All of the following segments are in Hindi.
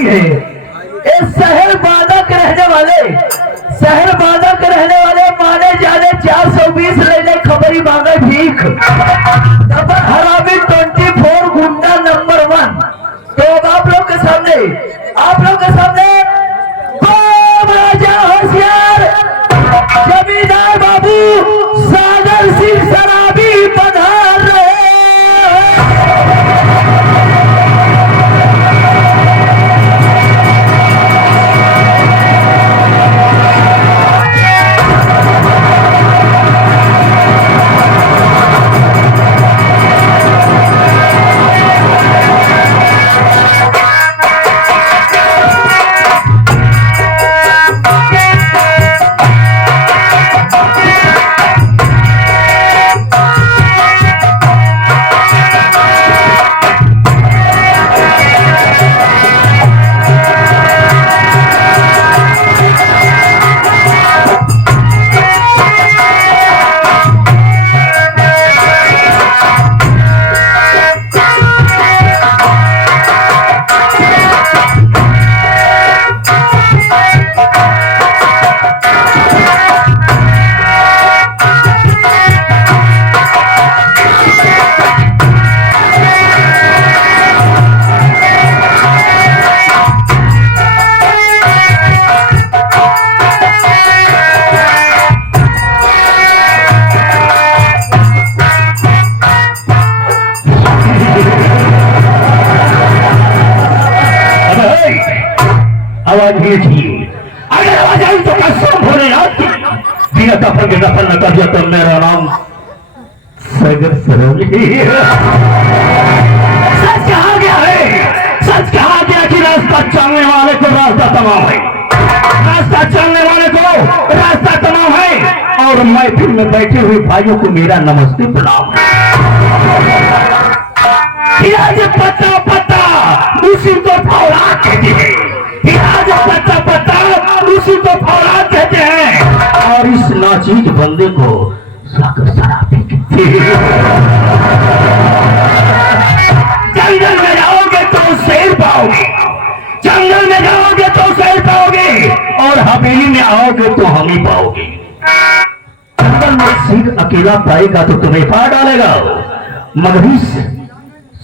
नहीं है। ये शहर बादा के रहने वाले, शहर बादा के रहने वाले माने जाने 420 लेने खबरी मांगे भीख, नंबर हरामी 24 गुंडा नंबर 1। तो अब आप लोग के सामने राजा होशियार जमींदार बाबू सागर सिंह सराबी पधार रहे। आवाज अगर आवाज आई तो कसम भोलेनाथ की बिना दफन के दफन न कर दिया तो मेरा नाम सागर सरोज। सच कहा गया है, सच कहा गया कि रास्ता चलने वाले को रास्ता तमाम है, रास्ता चलने वाले को रास्ता तमाम है। और महफिल में बैठे हुए भाइयों को मेरा नमस्ते प्रणाम है। पता पता उसी को फौलाद कहते हैं, पता पता उसी को फौलाद कहते हैं। और इस नाचीज बंदे को सागर सराबी कहते हैं। जंगल में जाओगे तो शेर पाओगे, जंगल में जाओगे तो शेर पाओगे, और हवेली में आओगे तो हम ही पाओगे। जंगल में सिंह अकेला पाएगा तो तुम्हें फाड़ डालेगा, मगर इस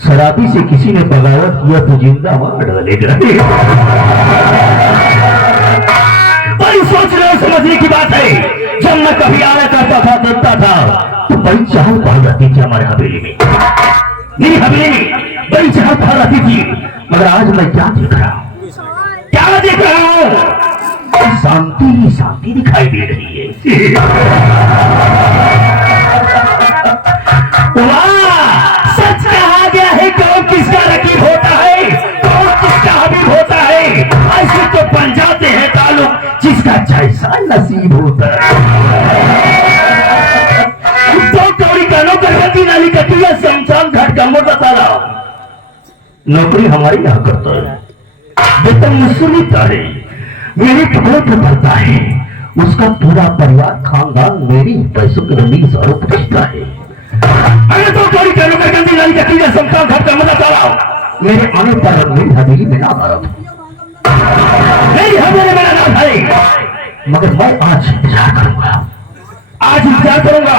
शराबी से किसी ने बगावत किया तो जिंदा मार डालेगा। बड़ी सोचने और समझने की बात है। जब मैं कभी आया करता था, देखता था, तो बड़ी चहल पहल रहती थी हमारे हवेली में, मेरी हवेली में बड़ी चहल पहल रहती थी। मगर आज मैं क्या देख रहा हूँ, क्या देख रहा हूँ, शांति ही शांति दिखाई दे रही है। सच कहा गया है कौन किसका रकीब होता है, कौन किसका हबीब होता है। ऐसे तो बन जाते हैं ताल्लुक जिसका जैसा नसीब होता है। तो कौड़ी का नौकर गति नाली कटी है, शमशान घाट का मोटा ताला नौकरी हमारी यहाँ करता है, वेतन मुझसे मिलता है, मेरे टुकड़े पर भरता है। उसका पूरा परिवार खानदान मेरी पैसों के रमीज और पूछता है। अरे तो कौड़ी का नौकर गति नाली कटी है, शमशान घाट का मोटा ताला मेरे आने पर मेरी हवेली में ना भरा, मेरी हवेली में ना भरे। मगर मैं आज इंतजार करूंगा, आज इंतजार करूंगा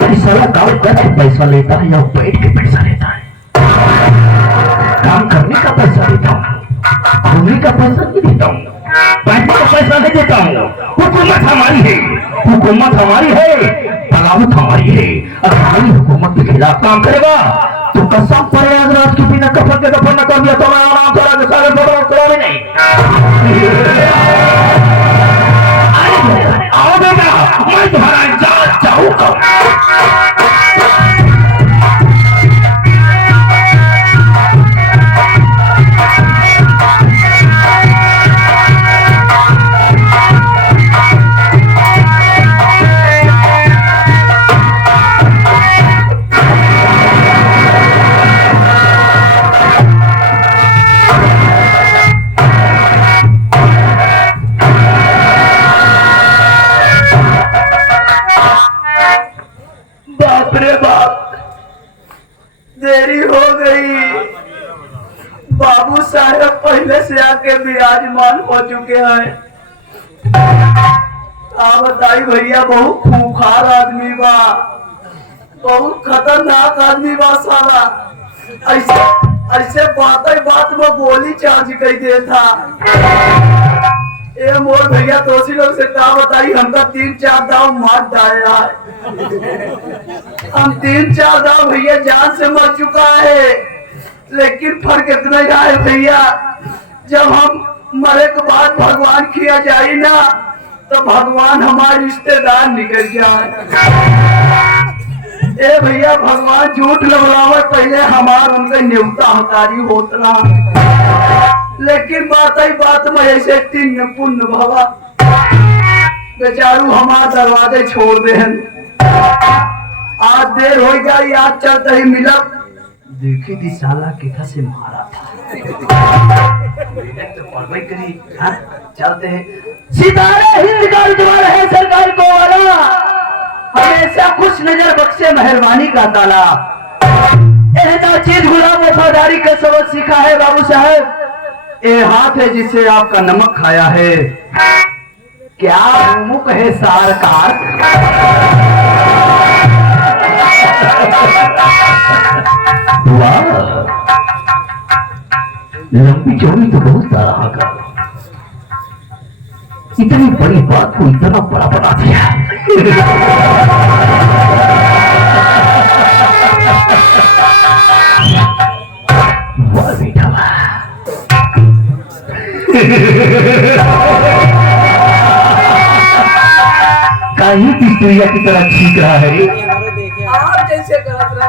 कि सारा गांव बैठ पैसा लेता है या बैठ के पैसा लेता है। काम करने का पैसा देता हूँ, घूमने का पैसा नहीं देता हूँ, बैठने का पैसा नहीं देता हूँ। हुकूमत हमारी है, हुकूमत हमारी है, बगावत हमारी है। अगर हमारी हुकूमत के खिलाफ काम करेगा तो कसम पड़े रात की बिना कफन के दफन न कर दिया तो मैं आराम से सागर बदल नहीं। आओ बेटा, मैं तुम्हारा इंतजार चाहूंगा। के विराजमान हो चुके हैं। आप बताई भैया, बहुत खूंखार आदमी बा, बहुत खतरनाक आदमी बा साला। ऐसे ऐसे बात में गोली चार्ज कर देता। ए मोर भैया दोषी लोग से क्या बताई, हमका 3-4 दाव मार डाला है। हम 3-4 दाव भैया जान से मर चुका है, लेकिन फर्क इतना ही है भैया, जब हम मरे के बाद भगवान किया जाए ना, तो भगवान हमारे रिश्तेदार निकल जाए। ए भैया, भगवान झूठ लगवावत पहले हमार उनका न्योता हकारी होता, लेकिन बात में ऐसे तीन पुण्य भवा बेचारू हमार दरवाजे छोड़ दे। आज देर हो गई, आज चलते ही मिला, देखी थी साला किधर से मारा था। तो पढ़वाई करी, हाँ चलते हैं। सितारे हिंद का द्वार है सरकार को वाला, हमेशा खुश नजर बख्शे मेहरबानी का ताला। ऐसा चीज गुलाम वफादारी का सबक सीखा है बाबू साहब। ये हाथ है जिससे आपका नमक खाया है, क्या मुख है सरकार। वाह, लंबी चौड़ी तो बहुत सारा का, इतनी बड़ी बात को इतना बड़ा बना दिया। वाह बेटा, कहीं की चिड़िया की तरह छींक रहा है। आप जैसे गलत रहा।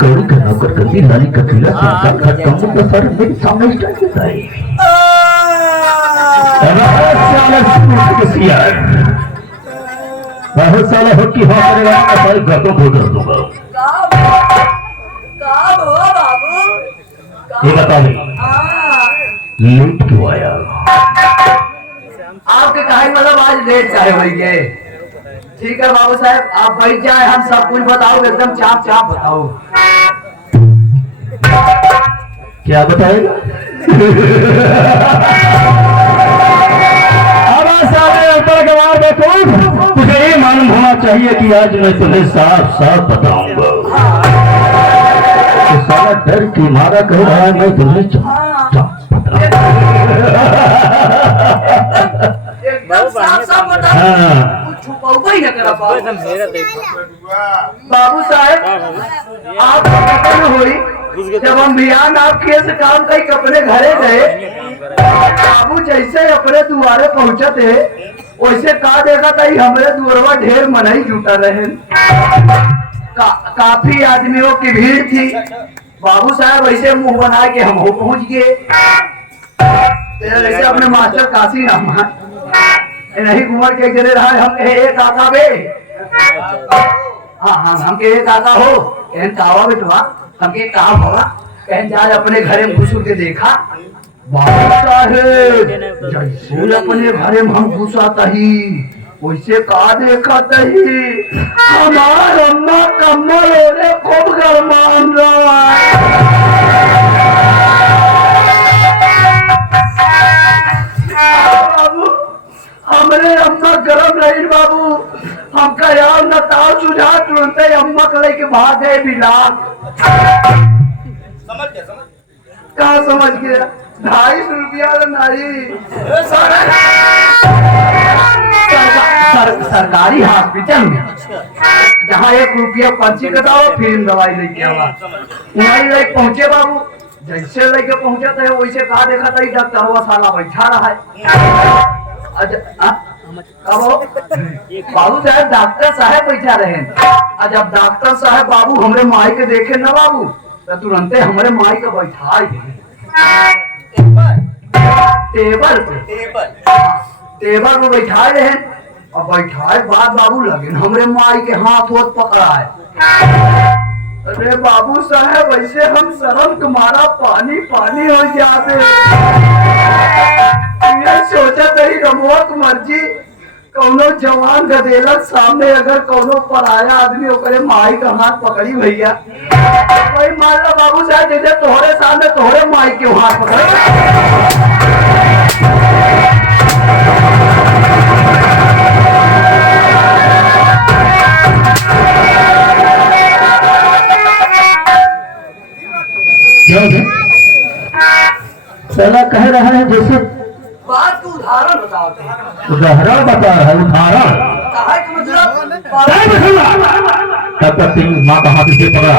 गौरी का नौकर करती लाली कथीला का सर मेरे सामने स्टाइल देता है। बहुत साला हो कि हाँ करेगा, सारी गर्दों को दर्द दूंगा। ये बताओ लेट क्यों आया? आपके कहानी मतलब आज लेट चाहे भैया। ठीक है बाबू साहब, आप बैठ जाए, हम सब कुछ बताओ, एकदम चाप चाप बताओ। क्या बताएगा? तुझे ये मालूम होना चाहिए कि आज मैं तुम्हें साफ साफ बताऊंगा। तो सारा डर की मारा कह रहा है मैं तुम्हें बाबू साहब, आप हुई जब हम बिहान आपके से काम कई अपने घरे गए, बाबू जैसे अपने दुआरे पहुंचे थे वैसे कहा देखा था हमारे दुआरवा ढेर मनई जुटा रहे। काफी आदमियों की भीड़ थी। बाबू साहब वैसे मुंह बना के हम हो पहुंच गए। जैसे अपने मास्टर काशी राम नहीं कुमार के जरे रहा हम एक आका बे, हाँ हाँ हम के एक आका हो कहन कावा बेटवा हमके कहा होगा कहन जाए अपने घरे में घुस के देखा। बाबू साहेब जैसे अपने घरे में हम घुसाता ही वैसे कहा देखा तही हमार अम्मा कम्मल होने खूब गरमान रहा बाबू। हमरे अम्मा गरम रही बाबू, हमका यार न ताव सुझा तुरंत अम्मा को लेके भाग गए बिला। कहा समझ गया? 250 रुपया नहीं सरकारी हॉस्पिटल में जहाँ 1 रुपया पर्ची कटाओ फिर दवाई लेके आवा। वहीं लेके पहुंचे बाबू, जैसे लेके पहुंचे थे वैसे कहा देखा था डॉक्टर हुआ साला बैठा रहा है। बाबू साहब डॉक्टर साहब बैठा रहे। जब डॉक्टर साहब बाबू हमरे माई के देखे ना बाबू तो तुरंत हमरे माई के बैठा टेबल पे बैठा रहे और बैठाए बाद बाबू लगे हमरे माई के हाथ पकड़ा है। अरे बाबू साहब ऐसे हम शर्म तुम्हारा पानी पानी हो जाते। ये सोचा तरी रमुआक मर्जी कौनो जवान गदेलक सामने अगर कौनो पराया आदमी ओकरे माई का हाथ पकड़ी भैया भाई मान लो बाबू साहब जैसे तोहरे सामने तोहरे माई के हाथ पकड़। क्या है? साला कह रहा है जैसे बात को उदाहरण बताते हैं। उदाहरण बता रहा है, उदाहरण कहा कि मतलब तब तक तेरी माँ का हाथ से पकड़ा,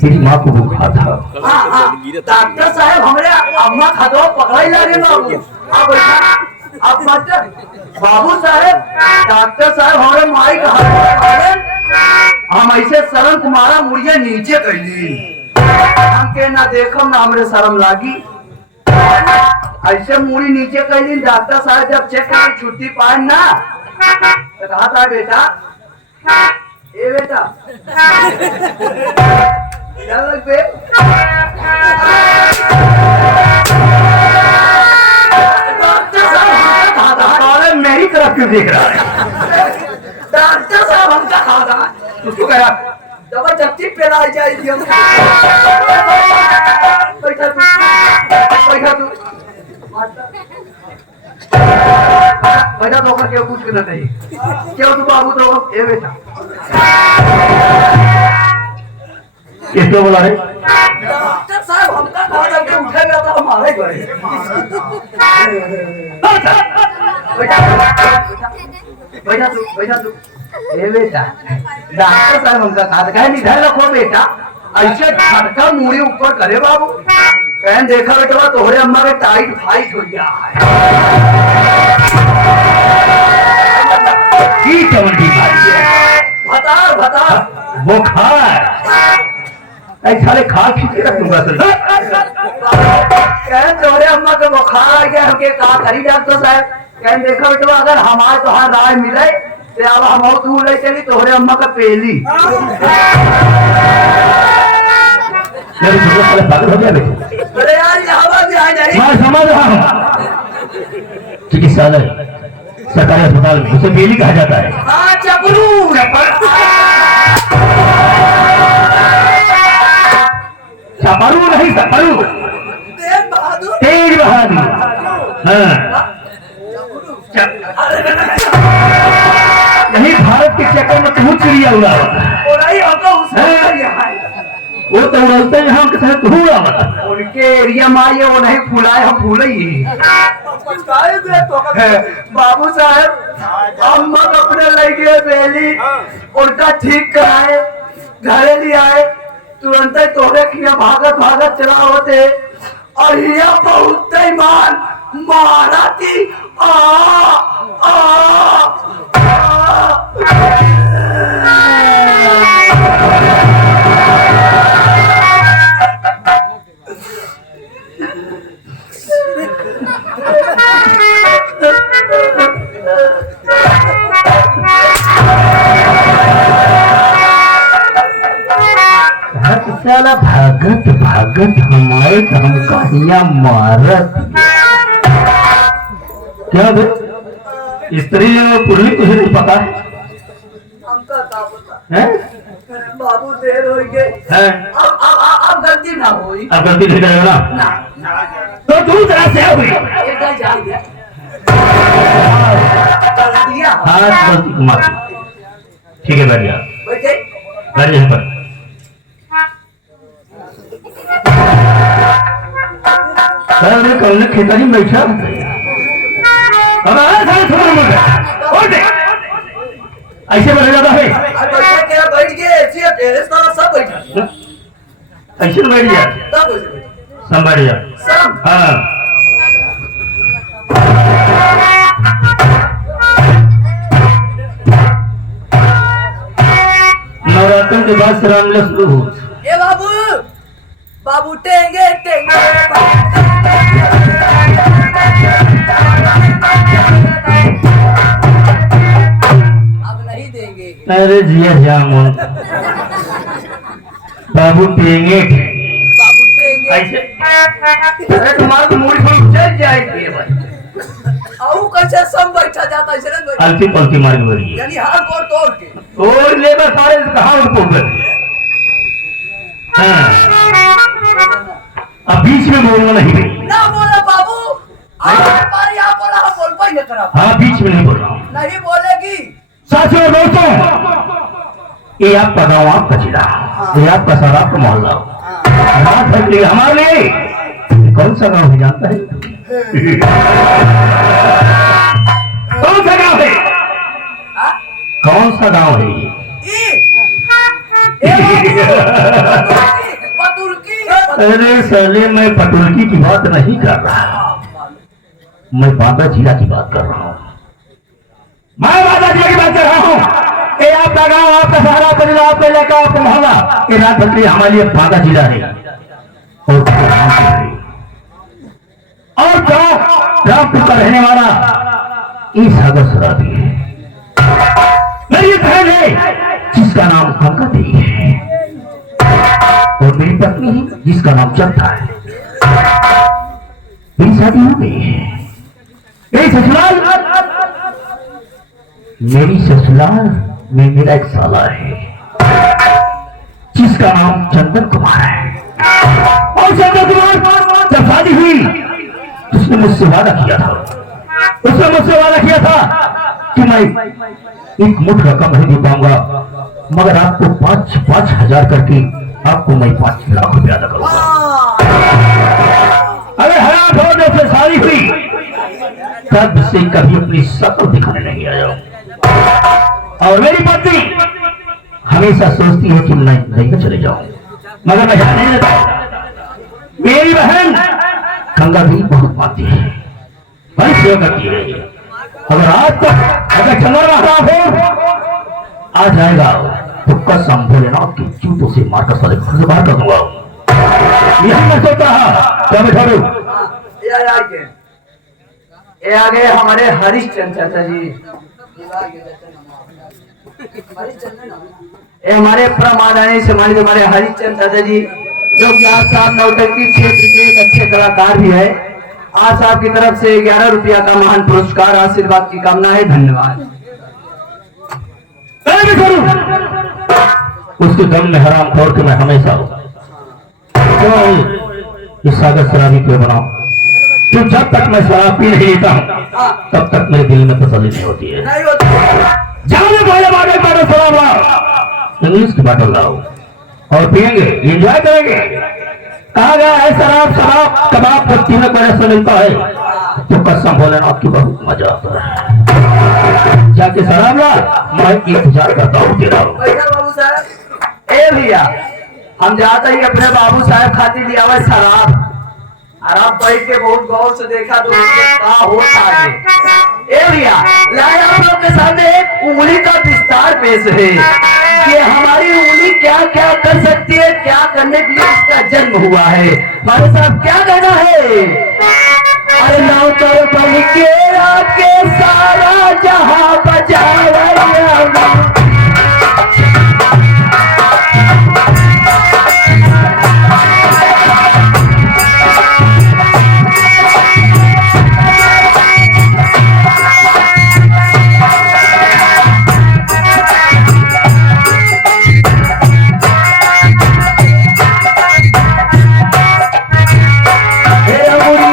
तेरी माँ को बुखार था। हाँ हाँ डॉक्टर साहब हमारे अम्मा खदो पकड़ा जा रहे बाबू। अब मास्टर बाबू साहब डॉक्टर साहब हमारे माई का हाथ पकड़े, हम ऐसे शर्म तुम्हारा मुड़िया नीचे कैली हम के ना देखम ना हमरे शर्म लागी। ऐसे मुड़ी नीचे कैली डॉक्टर साहब जब चेक कर छुट्टी पाए ना तो कहा था बेटा ए बेटा क्या लग बे डॉक्टर साहब कहा था मेरी तरफ क्यों देख रहा है? डॉक्टर साहब हमका कहा था उसको कह रहा दवा जल्दी पिलाई जाएगी हम बैठा तू बैठा तो क्यों कुछ करना चाहिए क्यों तू बाबू तो ए बेटा किसको बोला रे? डॉक्टर साहब हमका कहा था कि उठे गया तो हमारे गए बैठा तू ए बेटा डॉक्टर साहब हमका कहा था कहे निधर रखो बेटा ऐसे झटका मुड़ी ऊपर करे बाबू कहन देखा बेटा तोहरे अम्मा के टाइट फाइट हो गया है की कमर की भाई है? बता बुखार ऐसा ले खा खींच के रखूंगा सर। कहन तोहरे अम्मा के बुखार आ गया हमके कहा करी डॉक्टर साहब कहन देखा बेटा अगर हमारे तोहार राय मिले तो अब हम तू ले चली तोहरे अम्मा का पेली मेरे छोटे साले पागल हो गया बेटे। अरे यार यहाँ भी आ जाए मैं समझ रहा हूँ चिकित्सालय सरकारी अस्पताल में उसे बेली कहा जाता है। हाँ चपरू छपारू नहीं सपारू तेज बहादुर तेज बहादुर। हाँ नहीं भारत के चक्कर में तू चिड़िया उड़ा वो तो उड़ते यहाँ के साथ हुआ उनके एरिया में आइए वो नहीं फुलाए हम फूले ही बाबू साहब हम अपने लगे बेली उनका ठीक कराए घरे ले आए तुरंत ही तोड़े किया भागत भागत चला होते और ये बहुत मान मारा थी साला भागत भागत हमारे हम कहिया मारत क्या बे स्त्री पुरली तुझे नहीं पता हमका का पता है? बाबू देर हो गई है? अब गलती ना हुई अब गलती नहीं करेगा ना तो तू जरा से हुई एक जा गया गलतियां हाँ गलती को माफ ठीक है बैठ जा बैठे बैठ यहाँ पर सर कौन खेतानी बैठा अब ऐसे बैठ जाता है बैठ गए टेरेस पर सब बैठा ऐसे बैठ गया सब सब बैठ गया सब हाँ नवरात्र के बाद से रामलीला शुरू हो ए बाबू बाबू टेंगे टेंगे अब नहीं देंगे अरे जिया जामुन बाबू पिएंगे बाबू टेंगे ऐसे अरे तुम्हारा तो मूड पर चल जाएगी आऊ कैसे सब बैठा जाता है शरण बैठा अलती पलती मार के मरिए यानी हाथ को तोड़ के और लेबर सारे कहाँ उनको कर अब बीच में बोलना नहीं भाई ना बोला बाबू पर यहाँ बोला हम बोल पाई न करा हाँ बीच में नहीं बोल रहा हूँ नहीं बोलेगी साथियों दोस्तों ये आपका गांव आपका जिला ये आपका शहर आपका मोहल्ला बात है कि हमारे लिए कौन सा गांव है जानता है कौन सा गांव है हाँ? कौन सा गांव है पतुर्की अरे साले मैं पटुल्की की बात नहीं कर रहा मैं बांदा जिला की बात कर रहा हूँ मैं बांदा जिला की बात कर रहा हूँ ये आपका गांव आपका शहर आपका जिला आपका इलाका आपका मोहल्ला ये राजभट्टी हमारे लिए बांदा जिला है और गांव रामपुर का रहने वाला इस सागर शराबी है मेरी बहन है जिसका नाम अंका देवी है और मेरी पत्नी है जिसका नाम चंदा है मेरी शादी हो गई है मेरी ससुराल में मेरा एक साला है जिसका नाम चंदन कुमार है और चंदन कुमार जब शादी हुई उसने मुझसे वादा किया था कि मैं एक मुठ रकम नहीं दे पाऊंगा मगर आपको 5,000 करके आपको मैं 5 लाख रुपया अदा करूंगा अरे हराम हो जब से शादी हुई तब से कभी अपनी शक्ल दिखाने नहीं आया और मेरी पत्नी हमेशा सोचती है कि मैं नहीं चले जाऊं मगर मैं जाने नहीं देता मेरी बहन गंगा भी बहुत मानती है बड़ी सेवा करती है अगर आज तक अगर चंद्र महाराज हो आ जाएगा तो कसम भोलेनाथ की जूतों से मारकर सारे घर से बाहर कर दूंगा यही मैं सोच रहा क्या बैठा रू ये आ गए हमारे हरिश्चंद्र चाचा जी ये हमारे प्रमादानी सम्मानित हमारे हरिश्चंद्र चाचा जी जो कि आज साहब नौटंकी क्षेत्र के एक अच्छे कलाकार भी है आज साहब की तरफ से 11 रुपया का महान पुरस्कार आशीर्वाद की कामना है धन्यवाद उसके दम में हराम तौर के मैं हमेशा इस सागर शराबी क्यों बनाऊं तो जब तक मैं शराब पी नहीं लेता हूँ तब तक मेरे दिल में तसल्ली नहीं होती है नहीं होती जाने पहले बाटल शराब लाओ इंग्लिश की बाटल लाओ और पियेंगे एंजॉय करेंगे कहा गया है शराब कबाब को 3 वजह से मिलता है तो कसम भोलेनाथ की बहुत मजा आता है जाके शराब ला मैं इंतजार करता हूँ तेरा बाबू साहब ए भैया हम जाते ही अपने बाबू साहब खातिर लिया हुआ शराब और आप बैठ के बहुत गौर से देखा तो क्या होता है ए भैया लाए आप लोग के सामने एक उंगली का विस्तार पेश है कि हमारी उंगली क्या क्या कर सकती है क्या करने के लिए इसका जन्म हुआ है हमारे साहब क्या कहना है अरे नाव तर बन के आपके सारा जहां बचाया हे अमूरी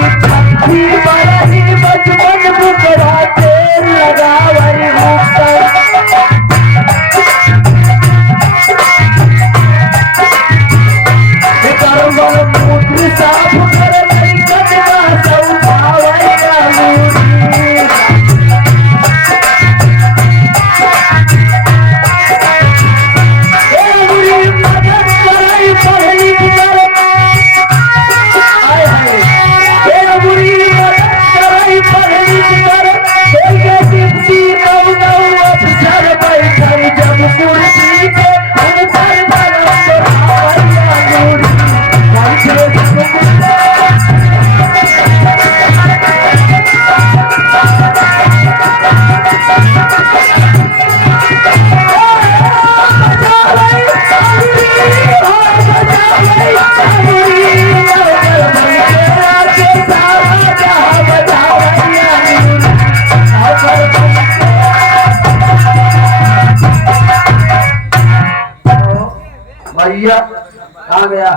भैया कहाँ गया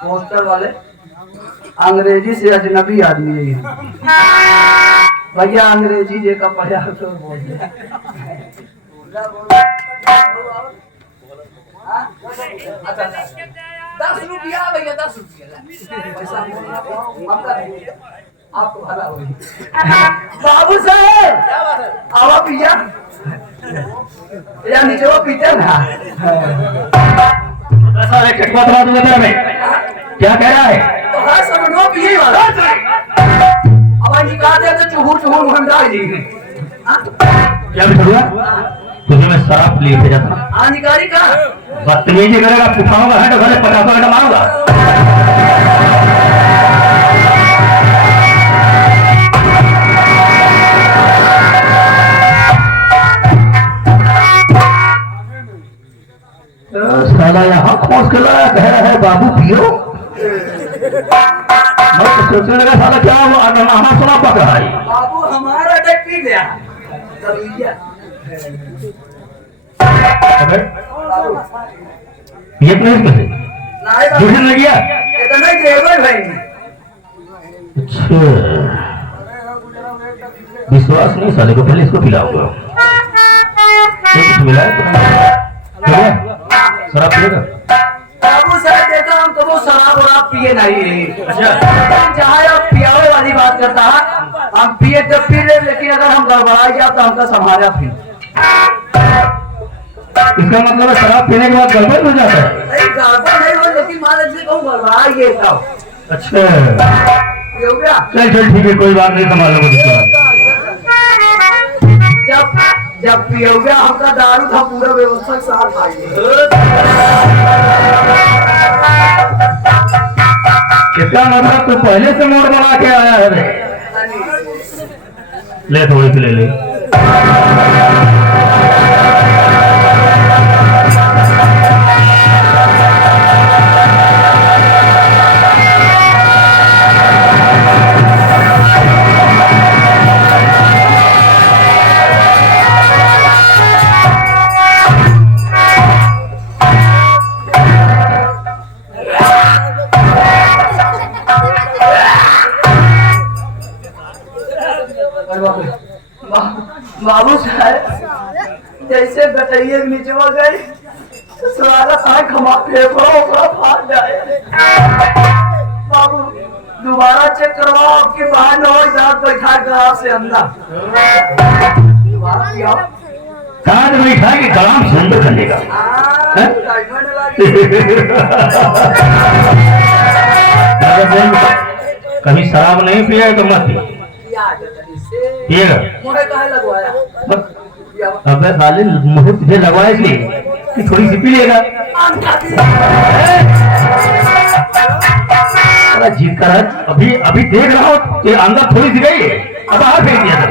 पोस्टर वाले अंग्रेजी से अजनबी आदमी है ये। भैया अंग्रेजी जे का पढ़ा तो बोल दिया। 10 रुपया भैया 10 रुपया पैसा आपको भला होगी। बाबू साहब क्या बात है आवा भैया या नीचे वो पीते ना सारे कटवा तो बात बता रहे क्या कह रहा है? तो हर समझो पिए वाला अब निकाल दे तो चुहूर चुहूर मुहम डाल दी क्या बिठुआ तुझे मैं शराब लेके जाता हाँ निकाली का बदतमीजी करेगा उठाऊंगा है तो भले पटाखा हटा मारूंगा। साला यहाँ खोस के लाया कह रहा है बाबू पियो। मैं तो सोचने लगा साला क्या हमारा सुना पक रहा है। बाबू हमारा टक पी गया दरुइया अबे, ये नहीं कैसे नहीं दूसरे लग गया। इतना जेवर भाई अच्छा विश्वास नहीं साले को पहले इसको पिलाऊंगा। कुछ मिला है तुम्हें? शराब पिएगा? बाबू साहब देखा हम तो वो शराब वराब पिए नहीं अच्छा जहाँ आप पियावे वाली बात करता है हम पिए तो पी ले लेकिन अगर हम गड़बड़ा जाए तो हमका संभाला फिर इसका मतलब है शराब पीने के बाद गड़बड़ हो जाता है। नहीं गड़बड़ नहीं हो लेकिन मान लीजिए कहूँ गड़बड़ा ये था अच्छा हो गया चल चल ठीक है कोई बात नहीं संभालो मुझे। जब जब पियोगे हमका दारू था पूरा व्यवस्था के साथ खाइए इसका मतलब तू पहले से मोड़ बना के आया है रे। ले थोड़ी सी ले ले। बाबू साहब जैसे गटैये नीचे गई सारा आँख हमा फेफड़ा उफड़ा फाड़ जाए बाबू दोबारा चेक करवाओ आपके बाहर न हो दांत बैठा ग्राफ से अंदर दोबारा किया कान बैठा के कलाम सुंदर करेगा। कभी शराब नहीं पिया तो मत पिएगा। मुझे कहे लगवाया अबे साले मुझे तुझे लगवाए इसलिए कि थोड़ी सी पी लेगा। अरे जीत कर अभी अभी देख रहा हूँ कि अंदर थोड़ी सी गई है अब बाहर फेंक दिया था।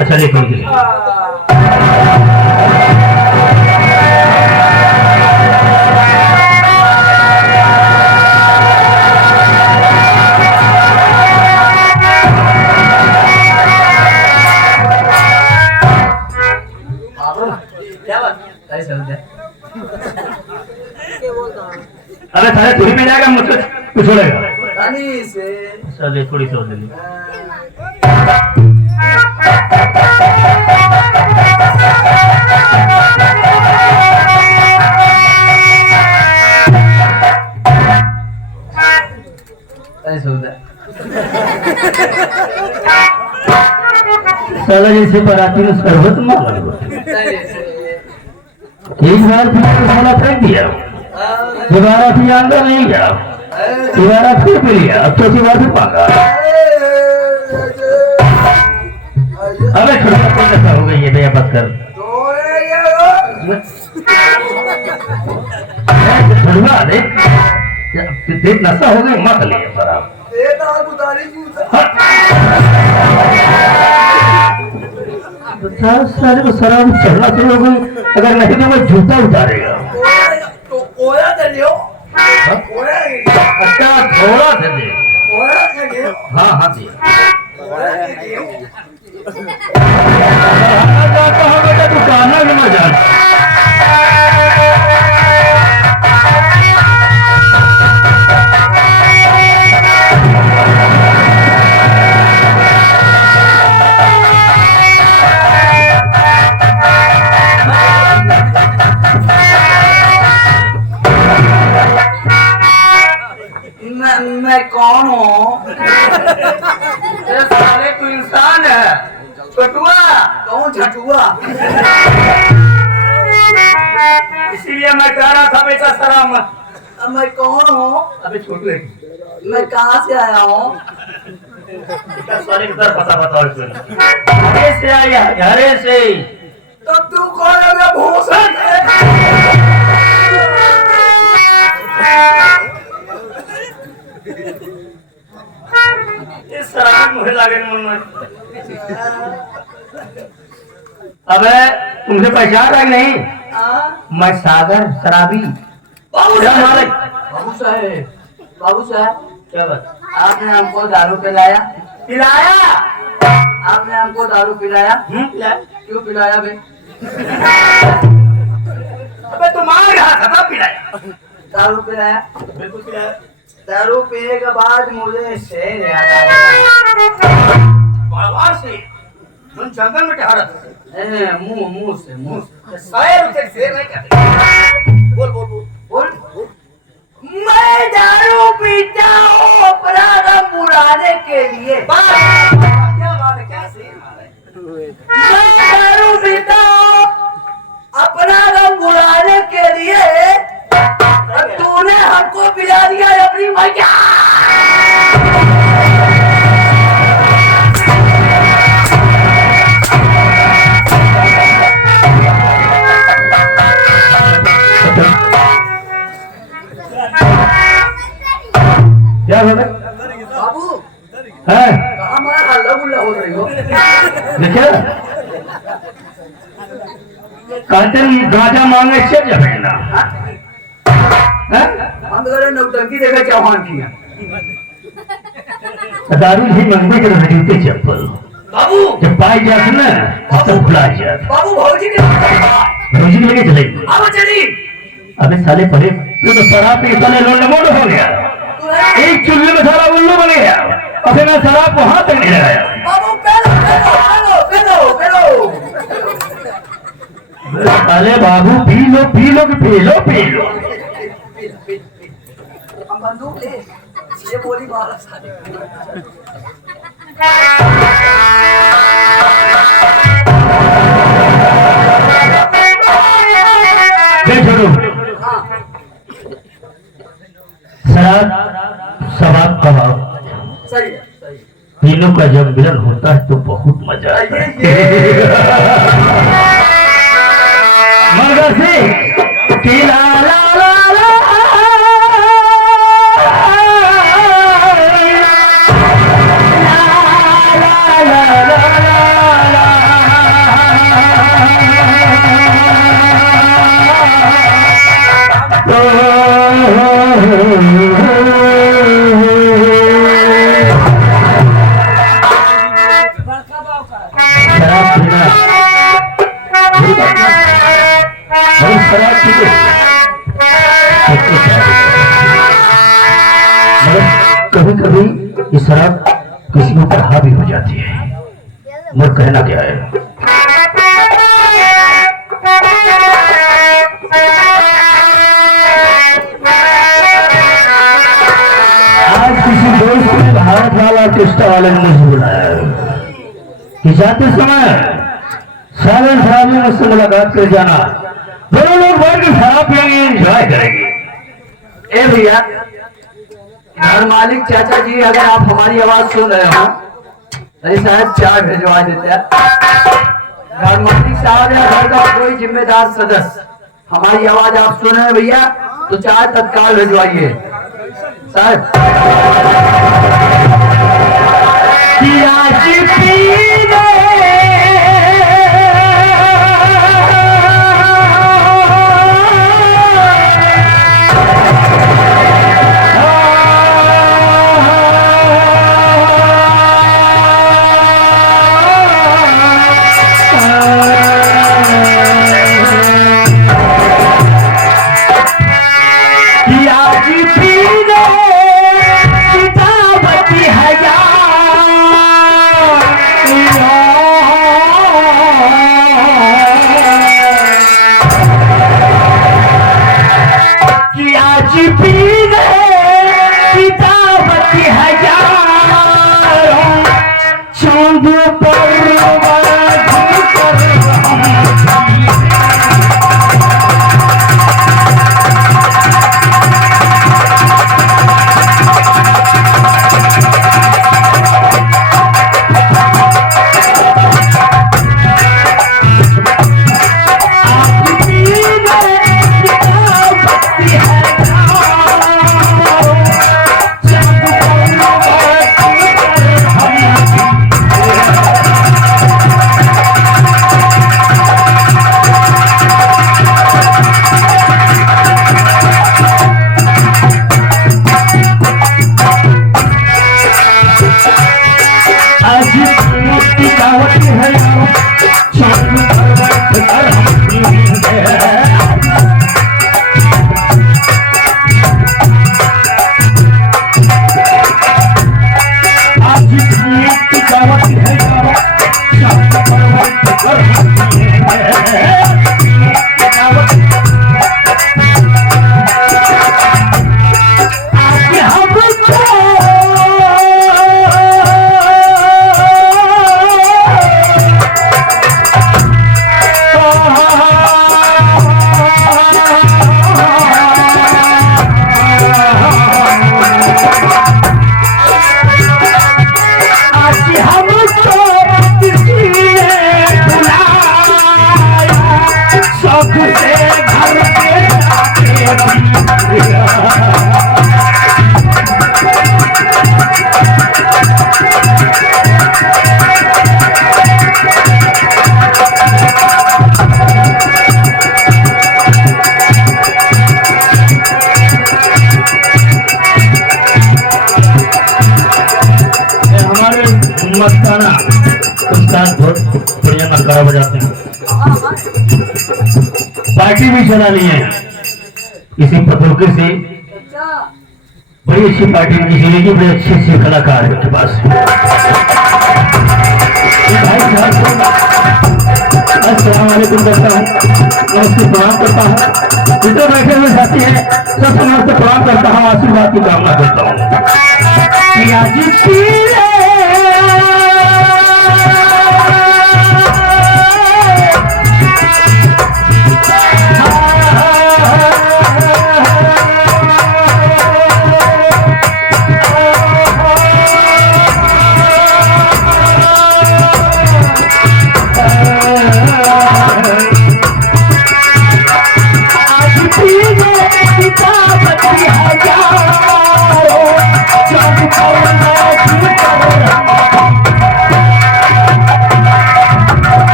अच्छा ले थोड़ी सी अरे सारे थोड़ी पी जाएगा मुझसे कुछ छोड़ेगा। चलिए थोड़ी सी और ले ली। साला जैसे बराती में शरबत मांगा एक बार फिर साला फेंक दिया दोबारा फिर अंदर नहीं गया दोबारा फिर पी लिया अब चौथी बार फिर मांगा। अबे छोटा कोई नशा हो गई है भैया बस कर छोड़वा देख नशा हो गई मत ले शराब। सारे को शराब चढ़ना शुरू हो गई अगर नहीं तो वो जूता उतारेगा। अच्छा थोड़ा सा दे हाँ हाँ जी जाता हूँ बेटा तू कहना भी ना जाना मैं कौन हूँ? अरे साले तू इंसान है छोटुआ। कौन झटुआ? इसीलिए मैं कह रहा था बेटा सलाम। मैं कौन हूँ? अबे छोटू है मैं कहाँ से आया हूँ? सॉरी पता बताओ इसमें। हरे से आया हरे से। तो तू कौन है? मैं भूषण। ये शराब मुझे लागे मन में। अबे तुमसे पहचान रहा नहीं? मैं सागर शराबी। बाबू क्या मालिक? बाबू साहेब, बाबू साहेब, क्या बात? आपने हमको दारू पिलाया? पिलाया? आपने हमको दारू पिलाया? पिलाया? क्यों पिलाया बे? अबे तुम मार रहा था तब पिलाया। दारू पिलाया? बिल्कुल पिलाया। दारू पीने के बाद मुझे शेर याद आया। बाबा से तुम जंगल में टहरा था। मुंह से शायर उसे शेर नहीं कहते। बोल बोल बोल बोल। मैं दारू पीता हूँ अपना गम बुलाने के लिए। क्या बात है? क्या शेर मारा है? मैं दारू पीता हूँ अपना गम बुलाने के लिए। और तूने हमको पिला दिया अपनी मैया। क्या बोले? बाबू है कहाँ मारा हल्ला गुल्ला हो रही हो? देखिए कहते गाजा मांगे से जमेना। हम तो नौटंकी देखा चौहान की। दारू ही मंगवे के जूते चप्पल बाबू जब पाई जाते ना तो भुला जाते। बाबू भौजी के रोजी लेके चले अब चली। अबे साले परे तो शराब पी साले लोड मोड़ हो गया। एक चुल्ले में सारा उल्लू बन गया और फिर मैं शराब को हाथ तक नहीं लगाया। बाबू पेलो। साले बाबू पी लो कि पी लो। हम बंदूक ले ये बोली मारा साले। शराब शराब कबाब सही है। तीनों का जब मिलन होता है तो बहुत मजा आता है। मगर से कि ला ला ला ला कभी कभी ये शराब किसी के ऊपर हावी हो जाती है। मेरा कहना क्या है? आज किसी दोस्त ने भारत वाला ऑर्केस्ट्रा वाले ने मुझे बुलाया कि जाते समय सारे शराबियों मुझसे मुलाकात कर जाना। दोनों लोग बैठ के शराब पियेंगे, एंजॉय करेंगे। ए भैया घर मालिक चाचा जी अगर आप हमारी आवाज सुन रहे हो तो शायद चाय भिजवा देते हैं। घर मालिक साहब या घर का कोई जिम्मेदार सदस्य हमारी आवाज आप सुन रहे हैं भैया तो चाय तत्काल भिजवाइए साहब। कि आज पी कि हजारों चांद पर मस्ताना उस्ताद बहुत बढ़िया नगाड़ा बजाते हैं, पार्टी भी चला ली है इसी पतोके से। बड़ी अच्छी पार्टी की जिंदगी, बड़े अच्छे अच्छे कलाकार है उनके पास। अस्सलाम वालेकुम करता हूँ, नमस्ते प्रणाम करता हूँ। इधर बैठे हुए साथी हैं, सब नमस्ते प्रणाम करता हूँ, आशीर्वाद की कामना करता हूँ।